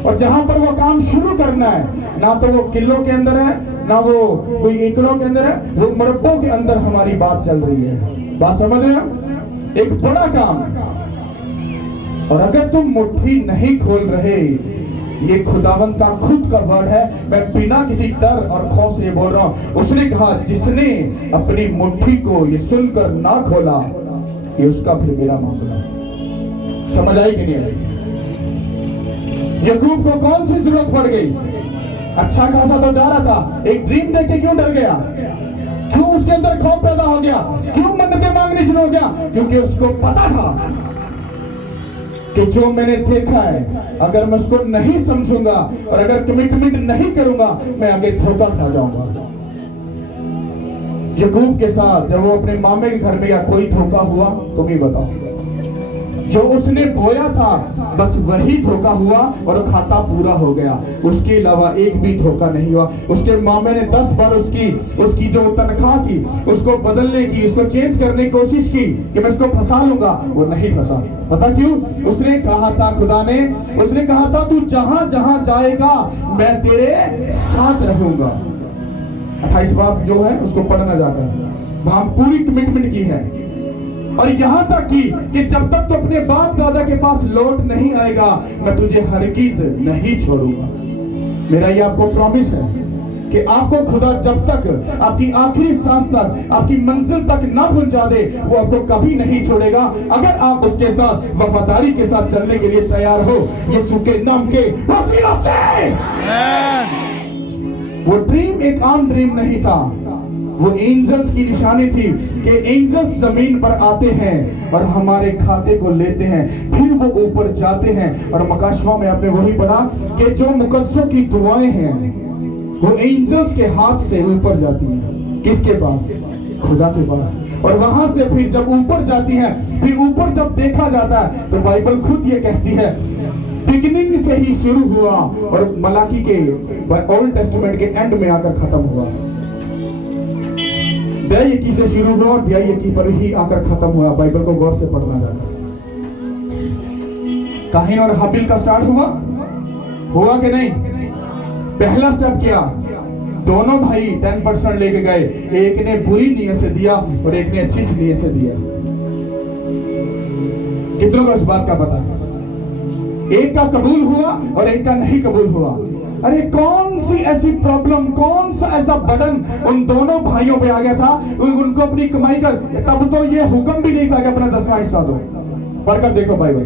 और जहां पर वो काम शुरू करना है, ना तो वो किलो के अंदर है, ना वो कोई एकड़ों के अंदर है, वो मरब्बों के अंदर हमारी बात चल रही है। बात समझ रहे हो? एक बड़ा काम। और अगर तुम मुट्ठी नहीं खोल रहे, ये खुदावंद का खुद का वर्ड है, मैं बिना किसी डर और खौफ से बोल रहा हूं। उसने कहा जिसने अपनी मुट्ठी को ये सुनकर ना खोला, ये उसका फिर मेरा मामला। समझ आई कि नहीं आई? याकूब को कौन सी जरूरत पड़ गई? अच्छा खासा तो जा रहा था, एक ड्रीम देख के क्यों डर गया? क्यों उसके अंदर खौफ पैदा हो गया? क्यों मन्नतें मांगनी शुरू हो गया? क्योंकि उसको पता था कि जो मैंने देखा है, अगर मैं उसको नहीं समझूंगा और अगर कमिटमेंट नहीं करूंगा, मैं आगे धोखा खा जाऊंगा। याकूब के साथ जब वो अपने मामे के घर में गया, कोई धोखा हुआ? तुम ही बताओ। जो उसने बोया था बस वही धोखा हुआ और खाता पूरा हो गया, उसके अलावा एक भी धोखा नहीं हुआ। उसके मामे ने 10 बार उसकी जो तनख्वाह थी उसको बदलने की, उसको चेंज करने की कोशिश की कि मैं इसको फंसा लूंगा, वो नहीं फंसा। पता क्यों? उसने कहा था, खुदा ने उसने कहा था, तू जहां जहां जाएगा मैं तेरे साथ रहूंगा। 28 बात जो है उसको पढ़ना जाकर, वहां पूरी कमिटमेंट की है। और यहां तक कि जब तक तो अपने बाप दादा के पास लौट नहीं आएगा मैं तुझे हरगिज नहीं छोड़ूंगा। मेरा ये आपको प्रॉमिस है कि आपको खुदा जब तक आपकी आखिरी सांस तक, आपकी मंजिल तक ना पहुंचा दे, वो आपको कभी नहीं छोड़ेगा, अगर आप उसके साथ वफादारी के साथ चलने के लिए तैयार हो यीशु के नाम के वसीले से। वो ड्रीम एक आम ड्रीम नहीं था, वो एंजल्स की निशानी थी कि एंजल्स जमीन पर आते हैं और हमारे खाते को लेते हैं, फिर वो ऊपर जाते हैं। और मकाशवा में आपने वही पढ़ा कि जो मुकद्दसों की दुआएं हैं वो एंजल्स के हाथ से ऊपर जाती हैं। किसके पास? खुदा के पास। और वहां से फिर जब ऊपर जाती हैं, फिर ऊपर जब देखा जाता है तो बाइबल खुद ये कहती है बिगिनिंग से ही शुरू हुआ और मलाकी के ओल्ड टेस्टामेंट के एंड में आकर खत्म हुआ। दया से शुरू हुआ और दया पर ही आकर खत्म हुआ। बाइबल को गौर से पढ़ना जाकर काहीन और हाबिल का स्टार्ट हुआ कि नहीं? पहला स्टेप क्या? दोनों भाई 10% लेके गए, एक ने बुरी नीयत से दिया और एक ने अच्छी नीयत से दिया। कितनों को इस बात का पता है? एक का कबूल हुआ और एक का नहीं कबूल हुआ। अरे कौन सी ऐसी प्रॉब्लम, कौन सा ऐसा बर्डन उन दोनों भाइयों पे आ गया था? उनको अपनी कमाई कर, तब तो ये हुक्म भी नहीं था कि अपना 10वां हिस्सा दो। पढ़कर देखो बाइबल,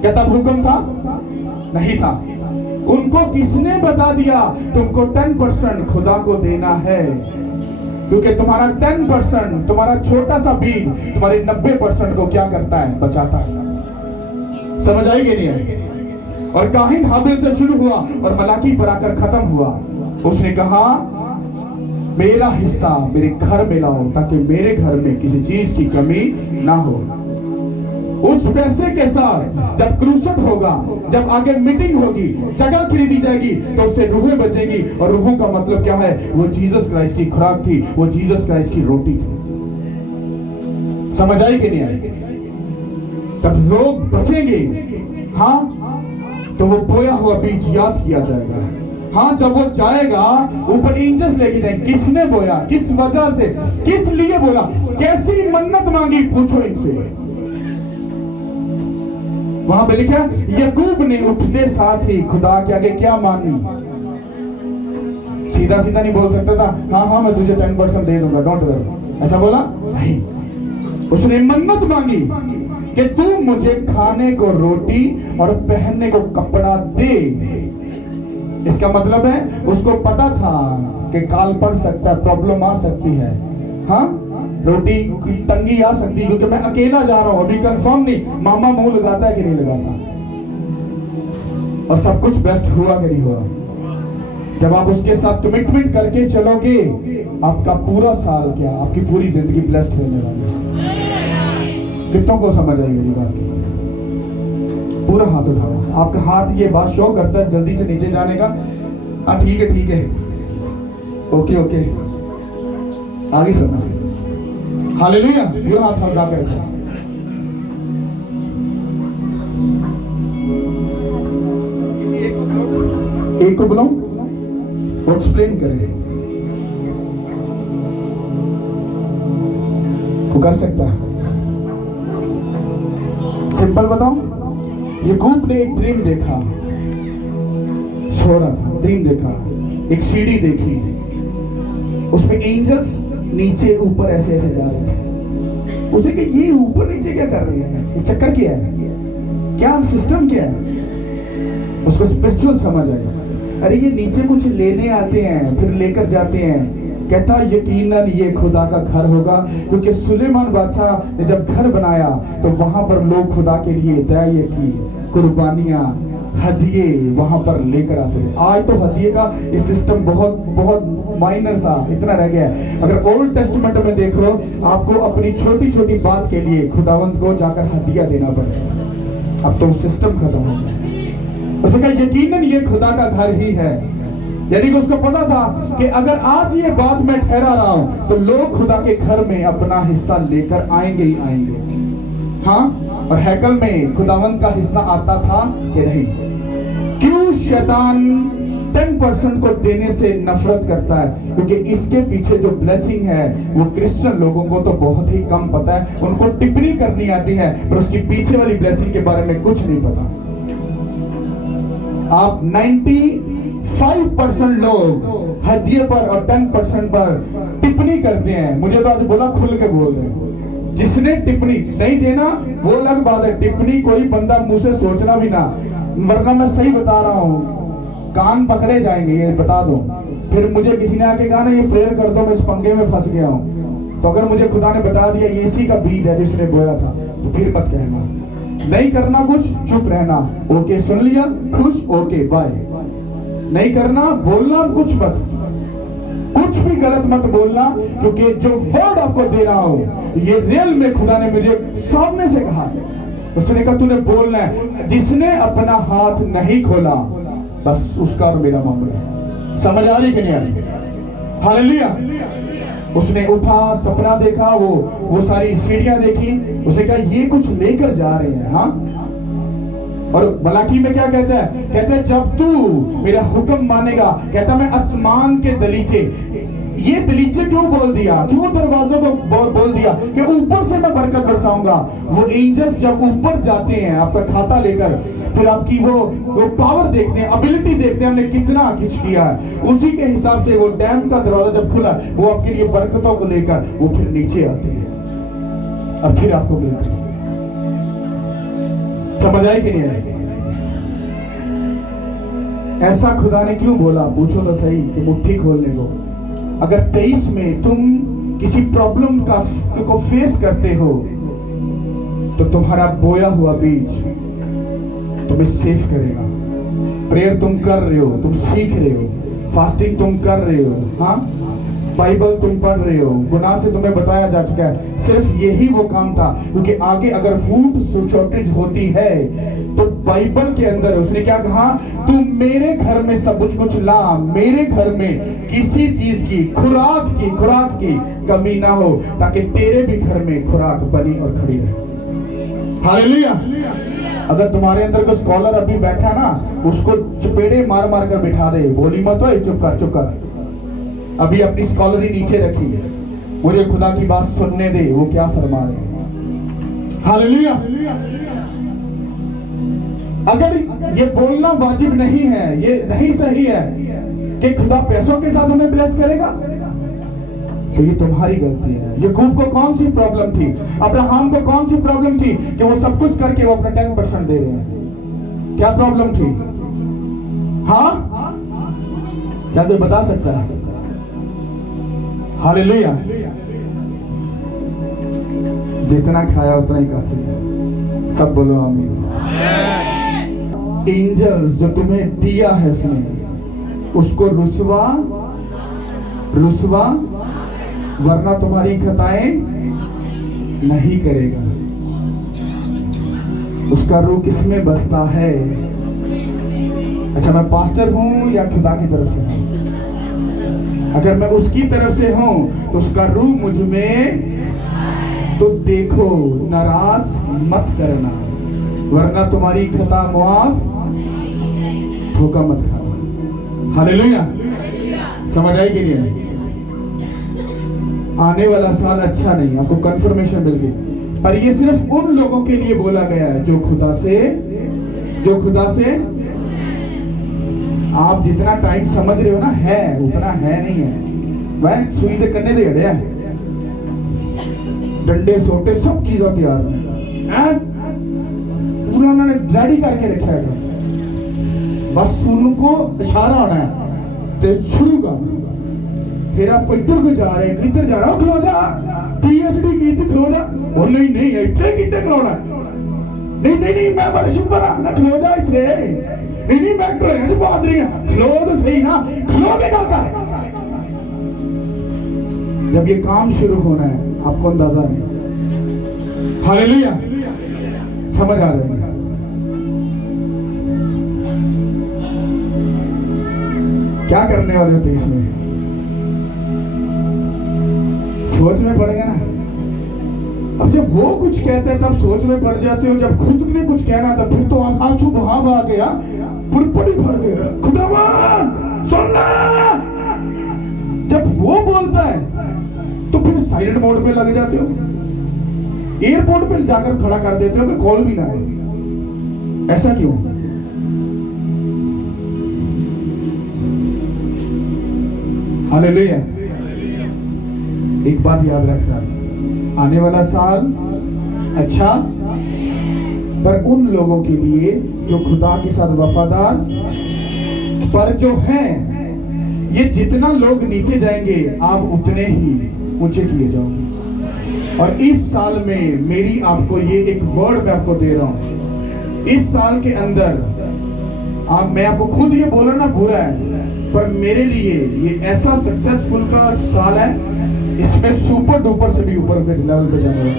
क्या तब हुक्म था? नहीं था। उनको किसने बता दिया तुमको 10% खुदा को देना है, क्योंकि तुम्हारा 10%, तुम्हारा छोटा सा बीज तुम्हारे 90% को क्या करता है? बचाता है। समझ आई कि नहीं आई? और काहीन हाबिल से शुरू हुआ और मलाकी पर आकर खत्म हुआ। उसने कहा मेरा हिस्सा मेरे घर में लाओ ताकि मेरे घर में किसी चीज की कमी ना हो। उस पैसे के साथ जब क्रूसेड होगा, जब आगे मीटिंग होगी, जगह खरीदी जाएगी तो उससे रूहें बचेंगी। और रूहों का मतलब क्या है? वो जीसस क्राइस्ट की खुराक थी, वो जीसस क्राइस्ट की रोटी थी। समझ आई कि नहीं आई? तब लोग बचेंगे, हाँ, तो वो बोया हुआ बीज याद किया जाएगा। हाँ, जब वो जाएगा ऊपर एंजल्स लेके जाएंगे, किसने बोया, किस वजह से, किस लिए बोला, कैसी मन्नत मांगी, पूछो इनसे। वहां पे लिखा याकूब ने उठते साथ ही खुदा के आगे क्या मांगी? सीधा सीधा नहीं बोल सकता था हाँ हाँ मैं तुझे 10% दे दूंगा, डोंट वरी, ऐसा बोला नहीं। उसने मन्नत मांगी कि तू मुझे खाने को रोटी और पहनने को कपड़ा दे। इसका मतलब है उसको पता था कि काल पड़ सकता है, प्रॉब्लम आ सकती है, हाँ, रोटी की तंगी आ सकती है, क्योंकि मैं अकेला जा रहा हूं, अभी कंफर्म नहीं मामा मुंह लगाता है कि नहीं लगाता, और सब कुछ बेस्ट हुआ कि नहीं हुआ। जब आप उसके साथ कमिटमेंट करके चलोगे, आपका पूरा साल क्या, आपकी पूरी जिंदगी ब्लेस्ड होने वाली है। कितनों को समझ आई मेरी बात? पूरा हाथ उठाओ। आपका हाथ ये बात शो करता है जल्दी से नीचे जाने का? हाँ ठीक है ठीक है, ओके ओके, आगे सुनना। हालेलुया, पूरा हाथ उठा के रखो। एक को बुलाऊं, वो एक्सप्लेन करे, वो कर सकता है। सिंपल बताऊं, याकूब ने एक ड्रीम देखा, सो रहा था, ड्रीम देखा, एक सीढ़ी देखी, उसमें एंजल्स नीचे ऊपर ऐसे ऐसे जा रहे थे। उसे कि ये ऊपर नीचे क्या कर रहे हैं, ये चक्कर क्या है, क्या सिस्टम क्या है? उसको स्पिरिचुअल समझ आया, अरे ये नीचे कुछ लेने आते हैं फिर लेकर जाते हैं। कहता यकीनन ये खुदा का घर होगा, क्योंकि सुलेमान बादशाह ने जब घर बनाया तो वहां पर लोग खुदा के लिए दया की कुर्बानियां हदिये वहां पर लेकर आते थे। आज तो हदिये का इस सिस्टम बहुत बहुत माइनर था, इतना रह गया है। अगर ओल्ड टेस्टमेंट में देखो, आपको अपनी छोटी छोटी बात के लिए खुदावंत को जाकर हदिया देना पड़ेगा। अब तो सिस्टम खत्म हो गया। उसने कहा यकीनन ये खुदा का घर ही है। यानी कि उसको पता था कि अगर आज ये बात मैं ठहरा रहा हूं तो लोग खुदा के घर में अपना हिस्सा लेकर आएंगे ही आएंगे। हाँ, और हैकल में खुदावंत का हिस्सा आता था कि नहीं? क्यों शैतान 10% को देने से नफरत करता है? क्योंकि इसके पीछे जो ब्लेसिंग है वो क्रिश्चियन लोगों को तो बहुत ही कम पता है। उनको टिप्पणी करनी आती है पर उसकी पीछे वाली ब्लेसिंग के बारे में कुछ नहीं पता। आप 95% लोग हदिये पर और 10% पर टिप्पणी करते हैं। मुझे तो आज बोला खुल के बोल दे, जिसने टिप्पणी नहीं देना वो अलग बात है। टिप्पणी कोई बंदा मुंह से सोचना भी ना, वरना मैं सही बता रहा हूं कान पकड़े जाएंगे, ये बता दो। फिर मुझे किसी ने आके कहा ना ये प्रेयर कर दो, मैं इस पंगे में फंस गया हूं, तो अगर मुझे खुदा ने बता दिया ये इसी का बीज है जिसने बोया था, तो फिर मत कहना। नहीं करना कुछ, चुप रहना। ओके सुन लिया, खुश, ओके बाय। नहीं करना, बोलना कुछ मत, कुछ भी गलत मत बोलना, क्योंकि जो वर्ड आपको दे रहा हूं ये रियल में खुदा ने मुझे सामने से कहा है। उसने कहा तूने बोलना है। जिसने अपना हाथ नहीं खोला बस उसका और मेरा मामला है। समझ आ रही कि नहीं आ रही? हालेलुया। उसने उठा, सपना देखा, वो सारी सीढ़ियां देखी, उसने कहा ये कुछ लेकर जा रहे हैं। हाँ, और मलाकी में क्या कहता है? कहता है जब तू मेरा हुक्म मानेगा, कहता मैं आसमान के दलीचे, ये दलीचे क्यों बोल दिया, क्यों दरवाजों को बोल दिया कि ऊपर से मैं बरकत बरसाऊंगा। वो एंजल्स जब ऊपर जाते हैं आपका खाता लेकर, फिर आपकी वो पावर देखते हैं, एबिलिटी देखते हैं, हमने कितना कुछ किया है, उसी के हिसाब से वो डैम का दरवाजा जब खुला वो आपके लिए बरकतों को लेकर वो फिर नीचे आते हैं और फिर आपको मिलते हैं। समझ आए कि नहीं आए? ऐसा खुदा ने क्यों बोला? पूछो तो सही कि मुट्ठी खोलने को। अगर 23 में तुम किसी प्रॉब्लम को फेस करते हो तो तुम्हारा बोया हुआ बीज तुम्हें सेफ करेगा। प्रेयर तुम कर रहे हो, तुम सीख रहे हो, फास्टिंग तुम कर रहे हो, हाँ, बाइबल तुम पढ़ रहे हो, गुनाह से तुम्हें बताया जा चुका है। सिर्फ यही वो काम था, क्योंकि आगे अगर फूड शॉर्टेज होती है तो बाइबल के अंदर उसने क्या कहा? तू मेरे घर में सब कुछ ला, मेरे घर में किसी चीज की खुराक की कमी ना हो, ताकि तेरे भी घर में खुराक बनी और खड़ी रहे। हालेलुया। अगर तुम्हारे अंदर कोई स्कॉलर अभी बैठा ना, उसको चपेड़े मार मार कर बिठा दे, बोली मत हो, चुप कर, अभी अपनी स्कॉलरी नीचे रखी, मुझे खुदा की बात सुनने दे, वो क्या फरमा रहे हैं। हालेलुया। अगर ये बोलना वाजिब नहीं है, ये नहीं सही है कि खुदा पैसों के साथ हमें ब्लेस करेगा, तो ये तुम्हारी गलती है। याकूब को कौन सी प्रॉब्लम थी? अब्राहम को कौन सी प्रॉब्लम थी कि वो सब कुछ करके वो अपना 10% दे रहे हैं? क्या प्रॉब्लम थी? हाँ, क्या कोई बता सकता है? हालेलुया। जितना खाया उतना ही काफी है। सब बोलो आमीन। एंजल्स जो तुम्हें दिया है उसने, उसको रुसवा वरना तुम्हारी खताएं नहीं करेगा। उसका रूह किसमें बसता है? अच्छा, मैं पास्टर हूं या खुदा की तरफ से हूं? अगर मैं उसकी तरफ से हूं तो उसका रूह मुझ में, तो देखो नाराज मत करना वरना तुम्हारी खता मुआफ, धोखा मत खाओ। हालेलुया। समझ आई कि नहीं? आने वाला साल अच्छा नहीं, आपको कंफर्मेशन मिल गई, पर ये सिर्फ उन लोगों के लिए बोला गया है जो खुदा से आप जितना टाइम समझ रहे हो ना, है उतना है नहीं है। वह सुई तो करने दे अड़े, डंडे सोटे सब चीजें तैयार हैं, पूरा उन्होंने रेडी करके रखा है, बस उनको इशारा होना है तो शुरू कर। फिर आप इधर को जा रहे हैं, इधर जा रहा हो, खलो जा, PhD की थी, खलो जा। और नहीं इतने कितने खलोना, नहीं मैं वर्शिपर ना, खलो जा इतने, नहीं नहीं मैं कलेंज बात रही हूं, खलो तो सही ना, खलो के गल कर। जब ये काम शुरू होना है आपको अंदाजा नहीं। हालेलुया, समझ आ रही है? क्या करने वाले होते इसमें? सोच में पड़ गया ना। अब जब वो कुछ कहते हैं तब सोच में पड़ जाते हो, जब खुद ने कुछ कहना था फिर तो आंसू बहा बहा गया, पुरपड़ी फट गया, खुदावन सुन ले। जब वो बोलता है तो फिर साइलेंट मोड पे लग जाते हो, एयरपोर्ट पे जाकर खड़ा कर देते हो कि कॉल भी ना आए। ऐसा क्यों? हालेलुया। एक बात याद रखना, आने वाला साल अच्छा पर उन लोगों के लिए जो खुदा के साथ वफादार, पर जो हैं, ये जितना लोग नीचे जाएंगे आप उतने ही ऊंचे किए जाओगे। और इस साल में मेरी आपको ये एक वर्ड मैं आपको दे रहा हूं, इस साल के अंदर मैं आपको खुद ये बोला ना बुरा है, पर मेरे लिए ये ऐसा सक्सेसफुल का साल है, इसमें सुपर डुपर से भी ऊपर के लेवल पे जाने वाला।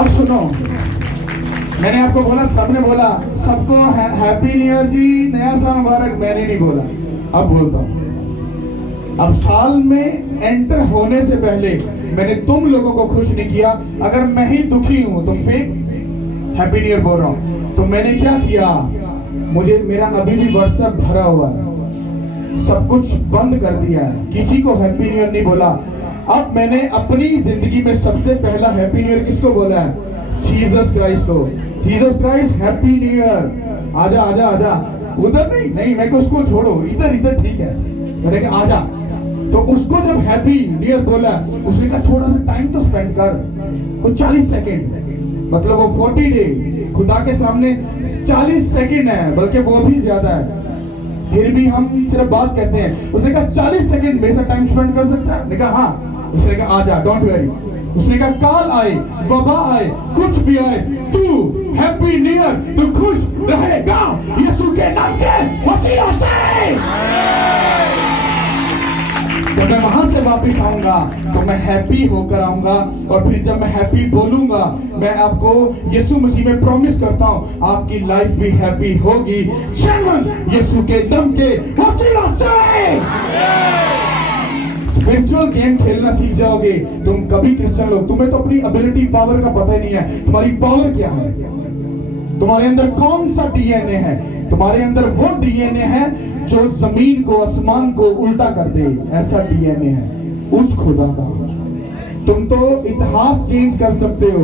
अब सुनो, मैंने आपको बोला, सबने बोला सबको हैप्पी न्यू ईयर जी, नया साल मुबारक। मैंने नहीं बोला, अब बोलता हूं। अब साल में एंटर होने से पहले मैंने तुम लोगों को खुश नहीं किया। अगर मैं ही दुखी हूं तो फेक हैप्पी न्यू ईयर बोल रहा हूं। तो मैंने क्या किया, मुझे मेरा अभी भी व्हाट्सएप भरा हुआ है, सब कुछ बंद कर दिया है, किसी को हैप्पी न्यू ईयर नहीं बोला। अब मैंने अपनी जिंदगी में सबसे पहला हैप्पी न्यू ईयर किसको बोला है? जीसस क्राइस्ट को। Jesus Christ happy new year. आजा आजा आजा, उधर नहीं नहीं, मैं को उसको छोड़ो, इधर इधर ठीक है, मैंने कहा आजा। तो उसको जब हैप्पी न्यू ईयर बोला, उसने कहा थोड़ा सा टाइम तो स्पेंड कर, कुछ 40 सेकेंड, मतलब वो 40 डे खुदा के सामने 40 सेकेंड है, बल्कि वो भी ज्यादा है, फिर भी हम सिर्फ बात करते हैं। उसने कहा 40 सेकेंड मेरे साथ टाइम स्पेंड कर सकता है? मैंने कहा हाँ। उसने कहा आजा, डोंट वरी। उसने कहा काल आए, वबा आए, कुछ भी आए, तू हैप्पी न्यू ईयर, तू खुश रहेगा यीशु के नाम के वसीला से। जब मैं वहां से वापस आऊंगा तो मैं हैप्पी होकर आऊंगा, और फिर जब मैं हैप्पी बोलूंगा, मैं आपको यीशु मसीह में प्रॉमिस करता हूं आपकी लाइफ भी हैप्पी होगी, जेन्युइन यीशु के दम के वसीला से। स्पिरिचुअल गेम खेलना सीख जाओगे तुम। कभी क्रिश्चियन लोग, तुम्हें तो अपनी एबिलिटी पावर का पता ही नहीं है, तुम्हारी पावर क्या है, तुम्हारे अंदर कौन सा डीएनए है। तुम्हारे अंदर वो डीएनए है जो जमीन को आसमान को उल्टा कर दे, ऐसा डीएनए है उस खुदा का। तुम तो इतिहास चेंज कर सकते हो।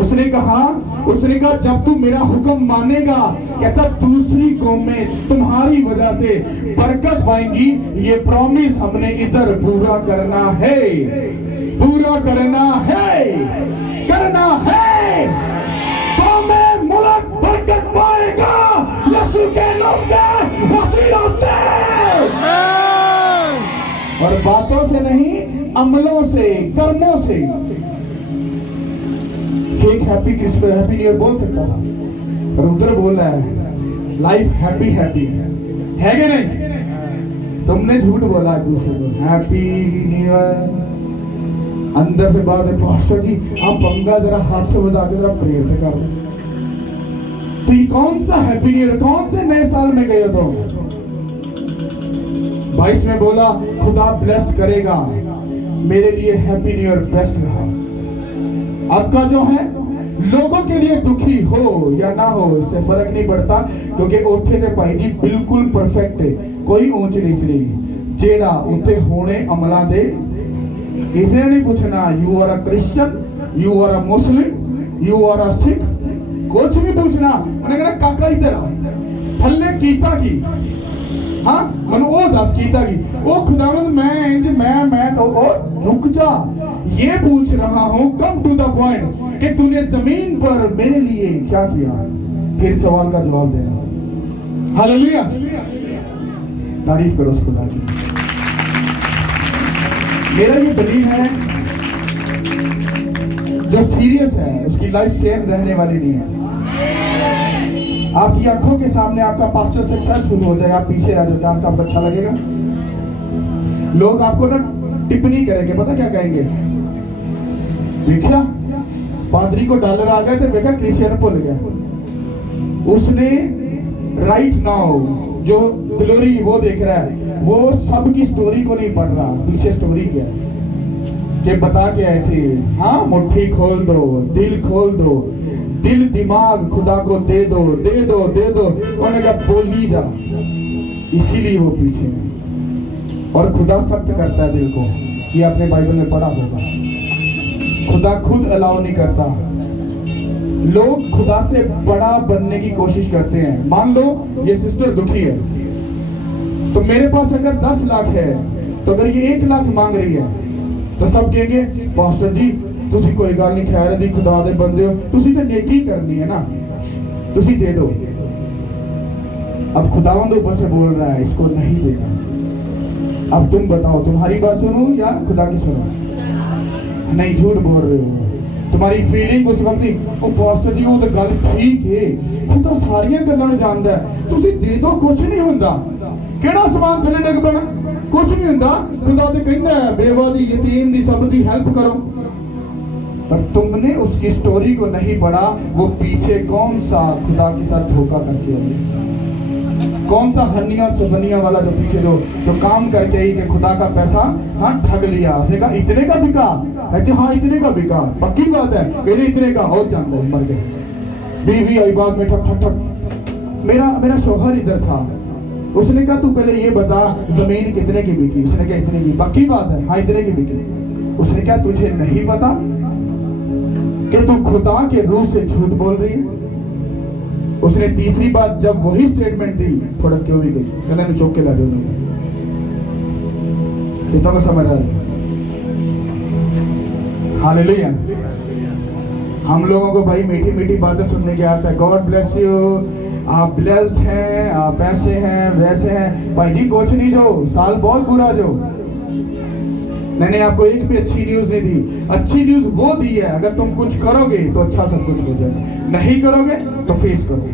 उसने कहा जब तू मेरा हुक्म मानेगा, कहता दूसरी कौमें तुम्हारी वजह से बरकत पाएंगी। ये प्रॉमिस हमने इधर पूरा करना है, पूरा करना है, करना है। कौमें मुल्क बरकत पाएगा यीशु के नाम के वसीला से, और बातों से नहीं, अमलों से, कर्मों से। फेक हैप्पी न्यू ईयर बोल सकता था, पर उधर बोल रहा है लाइफ हैप्पी हैप्पी है कि नहीं? तुमने झूठ बोला एक दूसरे को हैप्पी न्यू ईयर, अंदर से बात है पास्टर जी आप पंगा जरा हाथ से बता के जरा प्रेयर तो कर दो। तो ये कौन सा हैप्पी न्यू ईयर, कौन से नए साल में गए तो? 22 में बोला खुदा ब्लेस्ड करेगा, मेरे लिए हैप्पी न्यू ईयर बेस्ट रहा। आपका जो है लोगों के लिए दुखी हो या ना हो इससे फर्क नहीं पड़ता, क्योंकि उत्थे ते भाई जी बिल्कुल परफेक्ट है, कोई ऊंच नीच नहीं। जेड़ा उत्थे होने अमला दे किसी ने नहीं पूछना you are a Christian, you are a Muslim, you are a Sikh, कुछ नहीं पूछना। उन्हें कहना काका इधर आ, थल्ले कीता की, हाँ मन वो दस कीता की, ओ खुदावंद मैं इंज मैं तो ओ रुक जा, ये पूछ रहा हूं, कम टू द पॉइंट कि तूने जमीन पर मेरे लिए क्या किया, फिर सवाल का जवाब देना। हालेलुया, तारीफ करो उस खुदा की। मेरा ये बिलीव है जो सीरियस है उसकी लाइफ सेम रहने वाली नहीं है। आपकी आंखों के सामने आपका पास्टर सक्सेसफुल हो जाए, आप पीछे रह जाओ, क्या आपको अच्छा लगेगा? लोग आपको ना टिप्पणी करेंगे, पता क्या कहेंगे? देखा पादरी को डॉलर आ गए थे, देखा क्रिश्चियन भूल गया। उसने राइट नाउ जो ग्लोरी वो देख रहा है, वो सबकी स्टोरी को नहीं पढ़ रहा, पीछे स्टोरी क्या है कि बता के आए थे। हाँ, मुट्ठी खोल दो, दिल खोल दो, दिल दिमाग खुदा को दे दो, दे दो, दे दो। उन्होंने कहा बोली जा, इसीलिए वो पीछे है। और खुदा सख्त करता है दिल को, ये आपने बाइबल में पढ़ा होगा। खुदा खुद अलाउ नहीं करता, लोग खुदा से बड़ा बनने की कोशिश करते हैं। मान लो ये सिस्टर दुखी है, तो मेरे पास अगर 10 लाख है, तो अगर ये 1 लाख मांग रही है, तो सब कहेंगे पास्टर जी तुसी कोई गल नहीं, खैर दी खुदा दे बंदे हो, तुसी तो नेकी करनी है ना, तुसी दे दो। अब खुदावंद ऊपर से बोल रहा है इसको नहीं देना। अब तुम बताओ, तुम्हारी बात सुनो या खुदा की सुनो? नहीं, झूठ बोल रहे हो। तुम्हारी फीलिंग उस वक्त ही, ओ पास्टर जी वो तो गल ठीक है, खुदा सारियां गल्लां नूं जानदा है, तुसी दे दो, कुछ नहीं हुंदा। केड़ा समान थले डिग पैना, कुछ नहीं हुंदा। खुदा ते कहंदा है बेवा दी, यतीम दी, सब दी हेल्प करो। पर तुमने उसकी स्टोरी को नहीं पढ़ा, वो पीछे कौन सा खुदा के साथ धोखा करके आई, कौन सा हनिया और सफनिया वाला जो पीछे जो काम करके आई कि खुदा का पैसा हाँ ठग लिया। उसने कहा इतने का बिका, कहते हाँ इतने का बिका, पक्की बात है, कहते इतने का हो जाता है, मर गए। बीवी आई बाद में ठक ठक ठक। मेरा शौहर इधर था, उसने कहा तू पहले ये बता जमीन कितने की बिकी? उसने कहा इतने की। पक्की बात है, हाँ इतने की बिकी। उसने कहा तुझे नहीं पता कि तू खुदा के रूह से झूठ बोल रही है? उसने तीसरी बात जब वही स्टेटमेंट दी, थोड़ा क्यों भी गई, कहने चौक के ला दो। कितना को समझ आ रहा है? हालेलुया। हम लोगों को भाई मीठी मीठी बातें सुनने के आता है, गॉड ब्लेस यू, आप ब्लेस्ड हैं, आप ऐसे हैं वैसे हैं। भाई जी कुछ नहीं, जो साल बहुत बुरा जो मैंने आपको एक भी अच्छी न्यूज नहीं दी। अच्छी न्यूज वो दी है, अगर तुम कुछ करोगे तो अच्छा सब कुछ हो जाएगा, नहीं करोगे तो फेस करो।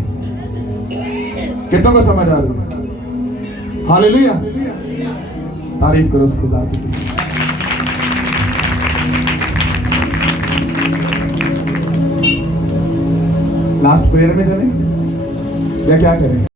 कितनों को समझ आ रही? हालेलुया, तारीफ करो उस खुदा की। लास्ट प्रेयर में चले या क्या करें?